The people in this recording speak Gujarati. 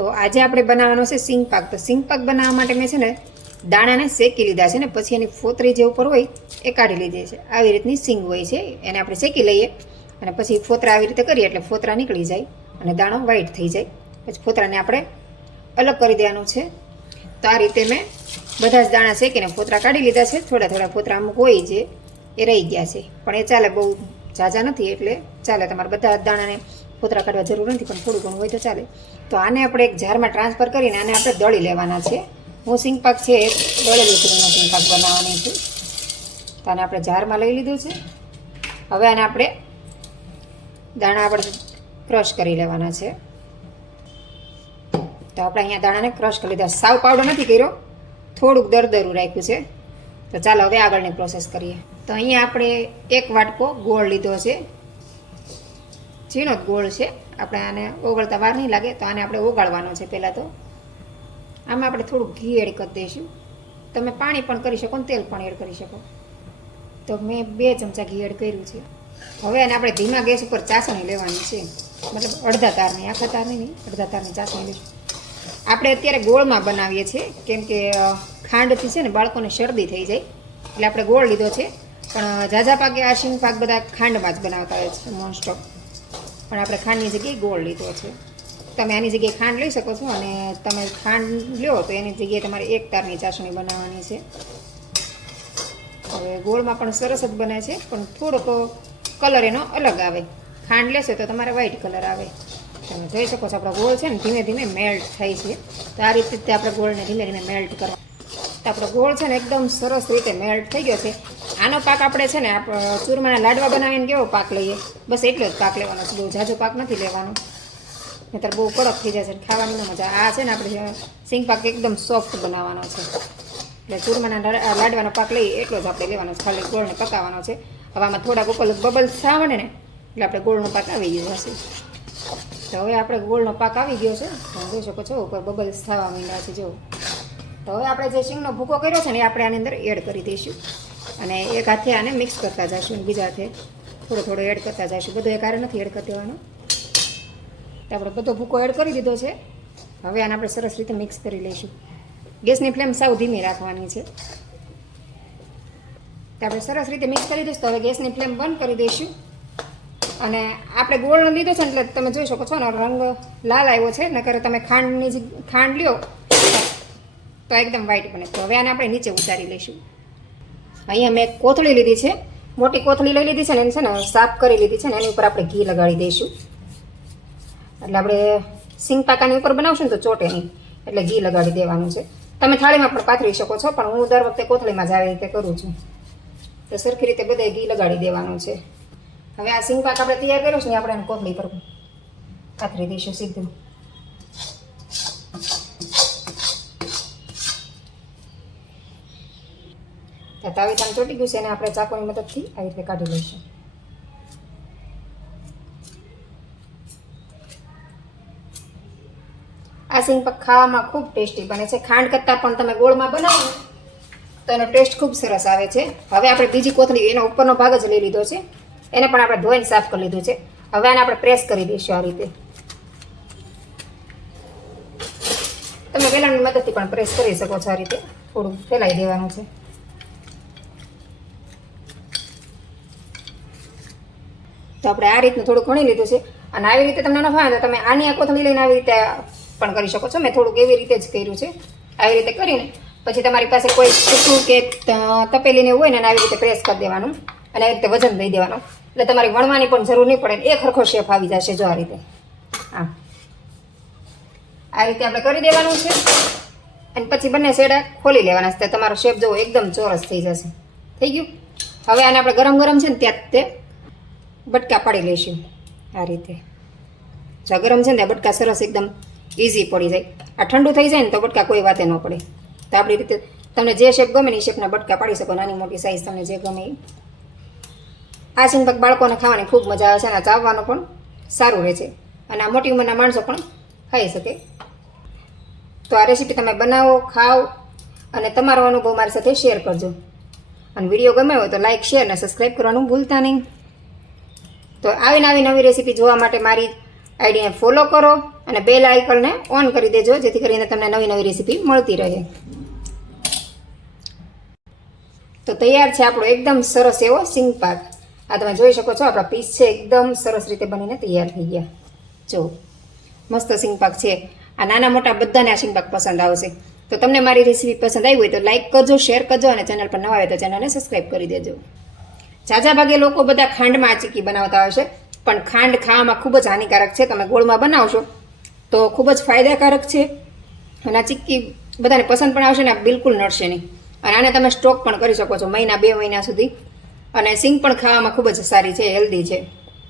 તો આજે આપણે બનાવવાનો છે સિંગ પાક. તો સિંગ પાક બનાવવા માટે મેં છે ને દાણાને શેકી લીધા છે ને પછી એની ફોતરી જે ઉપર હોય એ કાઢી લીધી છે. આવી રીતની સિંગ હોય છે, એને આપણે શેકી લઈએ અને પછી ફોતરા આવી રીતે કરીએ એટલે ફોતરા નીકળી જાય અને દાણો વ્હાઈટ થઈ જાય. પછી ફોતરાને આપણે અલગ કરી દેવાનું છે. તો આ રીતે મેં બધા જ દાણા શેકીને ફોતરા કાઢી લીધા છે. થોડા થોડા ફોતરા અમુક હોય જે એ રહી ગયા છે. પણ એ ચાલે બહુ ઝાઝા નથી એટલે ચાલે તમારે બધા દાણાને ફોતરા કાઢવા જરૂર નથી, પણ થોડું ઘણું હોય તો ચાલે. તો આને આપણે એક જારમાં ટ્રાન્સફર કરીને આને આપણે દળી લેવાના છે. હું સિંગ પાક છે દળેલું છે સિંગપાક સિંગ પાક બનાવવાની છું. તો આને આપણે જારમાં લઈ લીધું છે. હવે આને આપણે દાણા આપણે ક્રશ કરી લેવાના છે. તો આપણે અહીંયા દાણાને ક્રશ કરી લીધા. સાવ પાવડર નથી કર્યો. થોડુંક દરદરું રાખ્યું છે. તો ચાલો હવે આગળની પ્રોસેસ કરીએ. તો અહીંયા આપણે એક વાટકો ગોળ લીધો છે. ઝીણો જ ગોળ છે. આપણે આને ઓગળતા વાર નહીં લાગે, તો આને આપણે ઓગાળવાનો છે પહેલાં તો. આમાં આપણે થોડું ઘી એડ કરી દઈશું. તમે પાણી પણ કરી શકો ને તેલ પણ એડ કરી શકો. તો મેં બે ચમચા ઘી એડ કર્યું છે. હવે આને આપણે ધીમા ગેસ ઉપર ચાસણી લેવાની છે. મતલબ અડધા તારની, આખા તારની નહીં, અડધા તારની ચાસણી લઈશું. આપણે અત્યારે ગોળમાં બનાવીએ છીએ. કેમ કે ખાંડથી છે ને બાળકોને શરદી થઈ જાય. એટલે આપણે ગોળ લીધો છે. પણ ઝાઝા પાકે આ શીંગ પાક બધા ખાંડમાં જ બનાવતા હોય છે ઓફ પણ આપણે ખાંડની જગ્યાએ ગોળ લીધો છે. તમે આની જગ્યાએ ખાંડ લઈ શકો છો અને તમે ખાંડ લ્યો તો એની જગ્યાએ તમારે એક તારની ચાસણી બનાવવાની છે. હવે ગોળમાં પણ સરસ જ બને છે, પણ થોડોક કલર એનો અલગ આવે. ખાંડ લેશે તો તમારે વ્હાઈટ કલર આવે. તમે જોઈ શકો છો, આપણો ગોળ છે ને ધીમે ધીમે મેલ્ટ થાય છે. તો આ રીતે આપણે ગોળને ધીમે ધીમે મેલ્ટ કરવા. તો આપણો ગોળ છે ને એકદમ સરસ રીતે મેલ્ટ થઈ ગયો છે. આનો પાક આપણે છે ને ચૂરમાના લાડવા બનાવીને કેવો પાક લઈએ? બસ એટલો જ પાક લેવાનો છે. બહુ ઝાઝો પાક નથી લેવાનો. નહીતર બહુ કડક થઈ જાય અને ખાવાની મજા. આ છે ને આપણે સિંગ પાક એકદમ સોફ્ટ બનાવવાનો છે. એટલે ચૂરમાના લાડવાનો પાક લઈએ એટલો જ આપણે લેવાનો છે. ખાલી ગોળને પકાવવાનો છે. હવે આમાં થોડાક ઉપર બબલ્સ આવડે ને, એટલે આપણે ગોળનો પાક આવી ગયો હશે. તો હવે આપણે ગોળનો પાક આવી ગયો છે. જોઈ શકો છો ઉપર બબલ્સ થવા માંડ્યા છે, જો. તો હવે આપણે જે શીંગનો ભૂકો કર્યો છે ને, એ આપણે આની અંદર એડ કરી દઈશું. અને એક હાથે આને મિક્સ કરતા જઈશું બીજા હાથે થોડો થોડો એડ કરતા જઈશું બધો એક નથી એડ કરી દેવાનો આપણે બધો ભૂકો એડ કરી દીધો છે. હવે આને આપણે સરસ રીતે મિક્સ કરી લઈશું. ગેસની ફ્લેમ સાવ ધીમી રાખવાની છે. તો આપણે સરસ રીતે મિક્સ કરી દઈશું. તો હવે ગેસની ફ્લેમ બંધ કરી દઈશું. અને આપણે ગોળનો લીધો છે એટલે તમે જોઈ શકો છો ને, રંગ લાલ આવ્યો છે. નકર તમે ખાંડની ખાંડ લ્યો. તો એકદમ વ્હાઈટ બને. તો હવે આને આપણે નીચે ઉતારી લઈશું. અહીંયા મેં કોથળી લીધી છે. મોટી કોથળી લઈ લીધી છે ને એને છે ને સાફ કરી લીધી છે ને એની ઉપર આપણે ઘી લગાડી દઈશું. એટલે આપણે સિંગ પાકાની ઉપર બનાવશું ને તો ચોટે નહીં. એટલે ઘી લગાડી દેવાનું છે. તમે થાળીમાં પણ પાથરી શકો છો, પણ હું દર વખતે કોથળીમાં જ આવી રીતે કરું છું. તો સરખી રીતે બધે ઘી લગાડી દેવાનું છે. હવે આ સિંગ પાક આપણે તૈયાર કર્યો છે ને આપણે એને કોથળી પર પાથરી દઈશું સીધું. તો તાવીતાને ચોટી ગયું છે એને આપણે ચાકુની મદદથી આવી રીતે કાઢી લઈશું. આ સિંગ ખાવામાં ખૂબ ટેસ્ટી બને છે. ખાંડ કરતાં પણ તમે ગોળમાં બનાવો તો એનો ટેસ્ટ ખૂબ સરસ આવે છે. હવે આપણે બીજી કોથળી એનો ઉપરનો ભાગ જ લઈ લીધો છે. એને પણ આપણે ધોઈને સાફ કરી લીધું છે. હવે આને આપણે પ્રેસ કરી દઈશું આ રીતે. તમે વેલણની મદદથી પણ પ્રેસ કરી શકો છો આ રીતે. થોડું ફેલાઈ દેવાનું છે. તો આપણે આ રીતનું થોડું ઘણી લીધું છે. અને આવી રીતે તમને ન તો તમે આની આ કોથળી લઈને આવી રીતે પણ કરી શકો છો. મેં થોડુંક એવી રીતે જ કર્યું છે. આવી રીતે કરીને પછી તમારી પાસે કોઈ સૂકું કે તપેલીને હોય ને આવી રીતે પ્રેસ કરી દેવાનું અને આવી રીતે વજન દઈ દેવાનું. એટલે તમારી વણવાની પણ જરૂર નહીં પડે એ ખરખો શેફ આવી જશે જો આ રીતે. હા. આ રીતે આપણે કરી દેવાનું છે. અને પછી બંને શેડા ખોલી લેવાના છે. તમારો શેપ જોવો એકદમ ચોરસ થઈ જશે. થઈ ગયું? હવે આને આપણે ગરમ ગરમ છે ને ત્યાં તે બટકા પાડી લઈશું આ રીતે. જો ગરમ છે ને, બટકા સરસ એકદમ ઇઝી પડી જાય. આ ઠંડુ થઈ જાય ને, તો બટકા કોઈ વાતે ન પડે. તો આપણી રીતે તમને જે શેપ ગમે ને એ શેપના બટકા પાડી શકો. નાની મોટી સાઈઝ તમને જે ગમે એ. આ સિંગપાક બાળકોને ખાવાની ખૂબ મજા આવે છે અને ચાવવાનું પણ સારું રહે છે. અને આ મોટી ઉંમરના માણસો પણ ખાઈ શકે. તો આ રેસીપી તમે બનાવો, ખાઓ અને તમારો અનુભવ મારી સાથે શેર કરજો. અને વીડિયો ગમે હોય તો લાઇક શેર અને સબસ્ક્રાઈબ કરવાનું ભૂલતા નહીં. તો આવી નવી નવી રેસીપી જોવા માટે મારી આઈડીને ફોલો કરો અને બેલ આઇકનને ઓન કરી દેજો, જેથી કરીને તમને નવી નવી રેસીપી મળતી રહે. તો તૈયાર છે આપણો એકદમ સરસ એવો સિંગ પાક. આ તમે જોઈ શકો છો, આપણા પીસ છે એકદમ સરસ રીતે બનીને તૈયાર થઈ ગયા. જો, મસ્ત સિંગ પાક છે. આ નાના મોટા બધાને આ સિંગ પાક પસંદ આવશે. તો તમને મારી રેસીપી પસંદ આવી હોય તો લાઇક કરજો શેર કરજો અને ચેનલ પર નવા આવે તો ચેનલને સબસ્ક્રાઈબ કરી દેજો. ઝાઝા ભાગે લોકો બધા ખાંડમાં આ ચીકી બનાવતા હોય છે. પણ ખાંડ ખાવામાં ખૂબ જ હાનિકારક છે. તમે ગોળમાં બનાવશો તો ખૂબ જ ફાયદાકારક છે. અને આ ચીક્કી બધાને પસંદ પણ આવશે ને બિલકુલ નડશે નહીં. અને આને તમે સ્ટોક પણ કરી શકો છો મહિના બે મહિના સુધી. અને સિંગ પણ ખાવામાં ખૂબ જ સારી છે, હેલ્ધી છે.